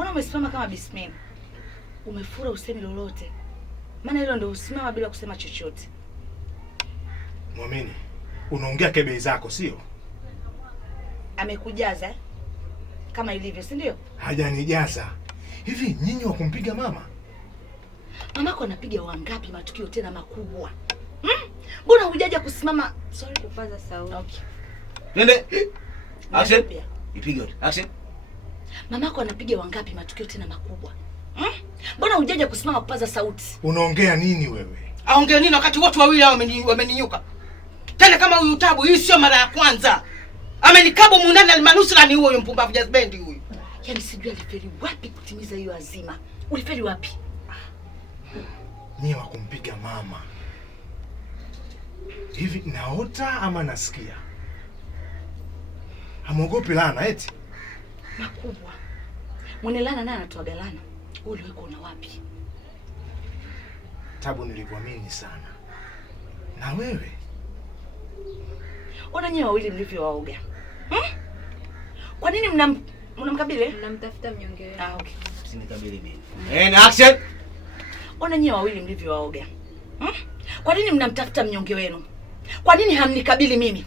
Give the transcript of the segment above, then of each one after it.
Mbona umesimama kama bismini? Umefura usemi lolote. Maana hilo ndio usimama bila kusema chochote. Muamini, unaongea kebe zako sio? Amekujaza kama ilivyo, si ndio? Hajanijaza. Hivi nyinyi wa kumpiga mama? Mamako anapiga wangapi matukio tena makubwa? Mbona hujaja kusimama? Sorry kupaza sauti. Okay. Nende. Action. Ipige yote. Action. Mamako anapiga wangapi matukio tena makubwa? Mbona hujaja kusimama kupaza sauti? Unaongea nini wewe? Aongea nini wakati watu wawili hao wameninyuka? Tena kama huyu Tabu, hii sio mara ya kwanza. Amenikabo mundani almanusura ni huyo mpumbavu Jazbendi huyu. Yaani sijui alifeli wapi kutimiza hiyo azima. Ulifeli wapi? Nyinyi wa kumpiga mama. Hivi naota ama nasikia? Hamuogopi laana eti? Makubwa. Mwenye laana naye anatoa galana. Ule weko una wapi? Tabu, nilikuamini sana. Na wewe? Ona nyewe wawili mlivyo waoga. Kwa nini mnamkabili? Mnamtafuta mnyonge wenu. Okay. Usinikabili mimi. And action. Ona nyewe wawili mlivyo waoga. Kwa nini mnamtafuta mnyonge wenu? Kwa nini hamnikabili mimi?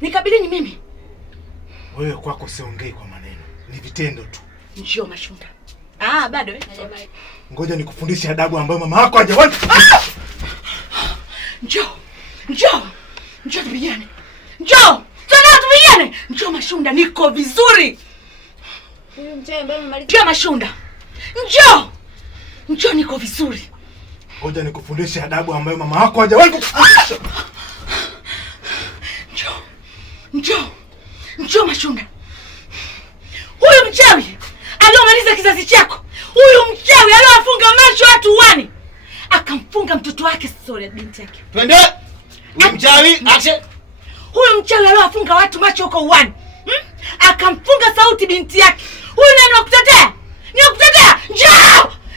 Nikabilini mimi. Wewe kwako siongei kwa maneno. Ni vitendo tu. Njoo Mashunda. Bado Ngoja nikufundishe adabu ambayo mama yako hajawahi. Njoo tupigane. Njoo tupigane. Njoo Mashunda, niko vizuri. Huyu mchawi ambaye mmaliza. Njoo Mashunda. Njoo niko vizuri. Ngoja nikufundishe adabu ambayo mama yako hajawahi. Njoo Mashunda. Huyu mchawi aliomaliza kizazi chako. Huyu mchawi aliowafunga macho watu uani. Akamfunga mtoto wake, sorry, binti yake. Twende. Huyu mchawi, action. Huyu mchawi aliowafunga watu macho huko uani. Akamfunga sauti binti yake. Huyu nani wa kutetea? Ni wa kutetea.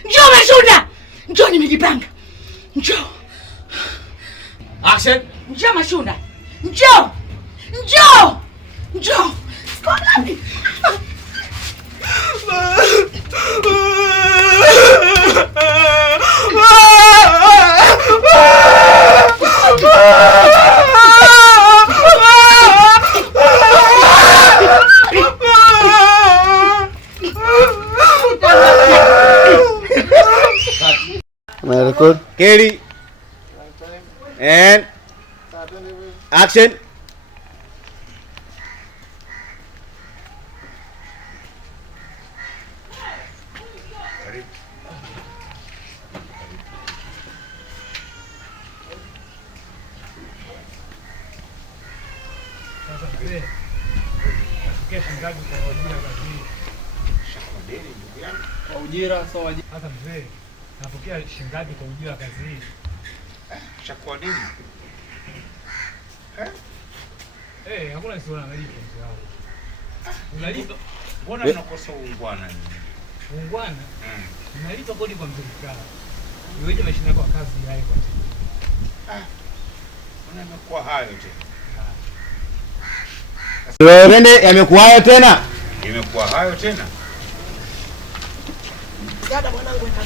Njoo Mashunda. Njoo nimejipanga. Njoo. Action. Njoo Mashunda. Njoo. Skolani. My record. Kelly. And action. Ujira sawa. Hata mzee, napokea shingapi kwa ujira kazi hii? Shakwa nini? Hakuna sio analipa mzee wangu. Unalipa? Mbona unakosa uungwana nini? Uungwana? Unalipa kodi kwa mzee Kikala. Wewe mashine yako kazi yai kwa tena. Mbona imekuwa hayo tena? Twende, yamekuwa hayo tena? Imekuwa hayo tena? Dada mwanangu enda.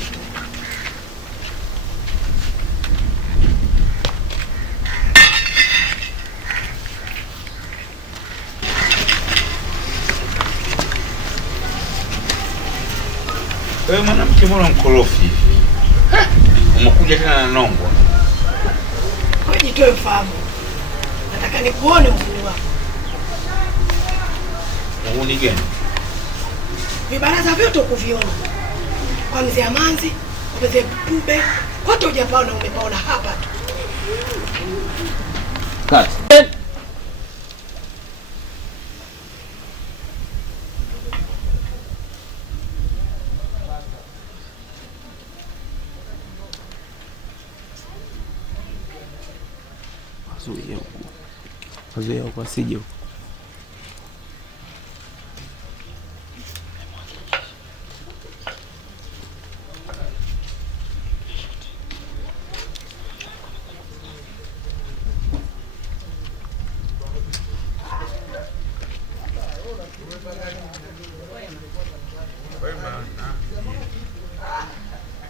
Wewe mwanamke mbona mkorofi hivi? Umekuja tena na nongwa. Wewe jitoe mfahamu. Nataka nikuone mzuri wako. Uhuni gani? Vibaraza vyote ukuviona. Kwa mzee Amanzi, kwa mzee Pube, kote hujapaona, umepaona hapa tu. Cut. Wazuia huko asije huko.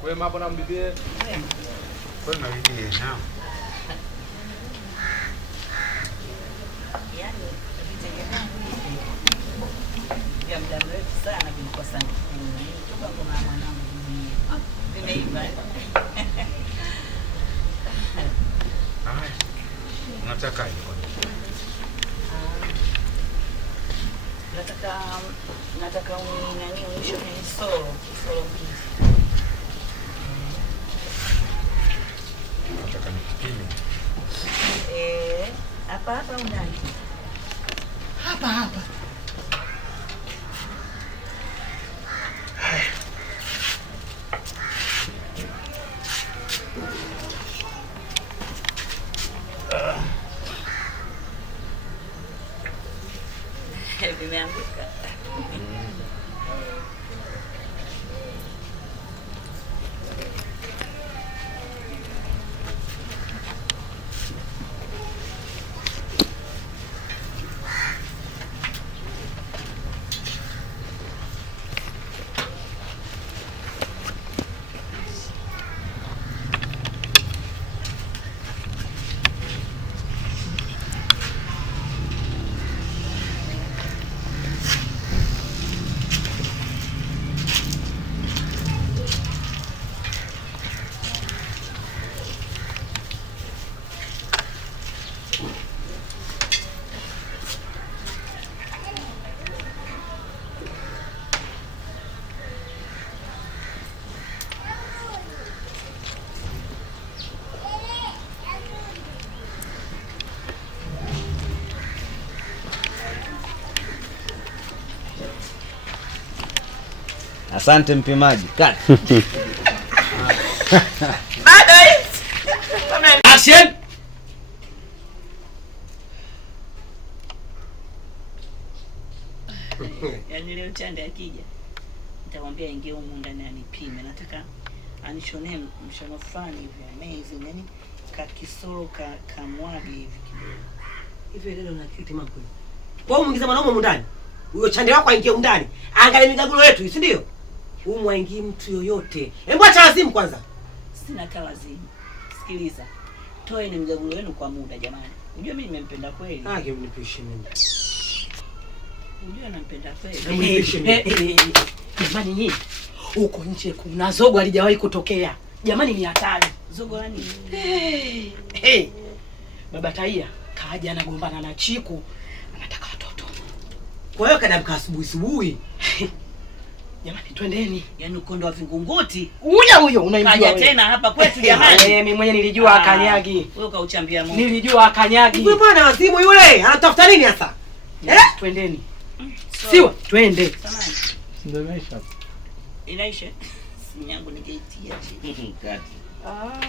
Wewe hapo na mbibie. Kwa nini bibi nao? Yaani vitegemea ya muda mrefu sana vilikosa kutoka kwa mwanangu vimeiva. Unatakaje kwa nini? Nataka nani unisho ni solo mbili. Nataka nikipime. Hapa ndani. Hapa. Vimeanguka. Asante mpimaji. Cut. Action. Yaani leo Chande akija nitamwambia ingie humu ndani anipime. Nataka anishonee mshono fulani hivi amazing, yani kakisoro kamwadi hivi kidogo. Hivi leo na kiti mambo. Wewe muingiza mwanaume ndani. Huyo Chande wako aingie ndani. Angalia migagulo yetu, si ndio? Humu aingie mtu yoyote. Hebu acha wazimu kwanza. Sina kalazimu. Sikiliza. Toeni mgagulo wenu kwa muda jamani. Unajua mimi nimempenda kweli. Mnipishe mimi. Unajua nampenda kweli. Mnipishe mimi. Jamani nyinyi. Huko nje kuna zogo halijawahi kutokea. Jamani ni hatari. Zogo gani? Baba Taia kaja anagombana na Chiku. Anataka watoto. Kwa hiyo kadamka asubuhi. Jamani twendeni. Yaani ukondo wa Vingunguti. Huyo unaimjua Kaja wewe. tena hapa kwetu jamani. Mimi mwenyewe nilijua akanyagi. Wewe kauchambia Mungu. Nilijua akanyagi. Wewe bwana wazimu yule, anatafuta nini hasa? Twendeni. Siwa, twende. Samahani. Ndio maisha. Inaisha. Simu yangu ningeitia chini. Cut.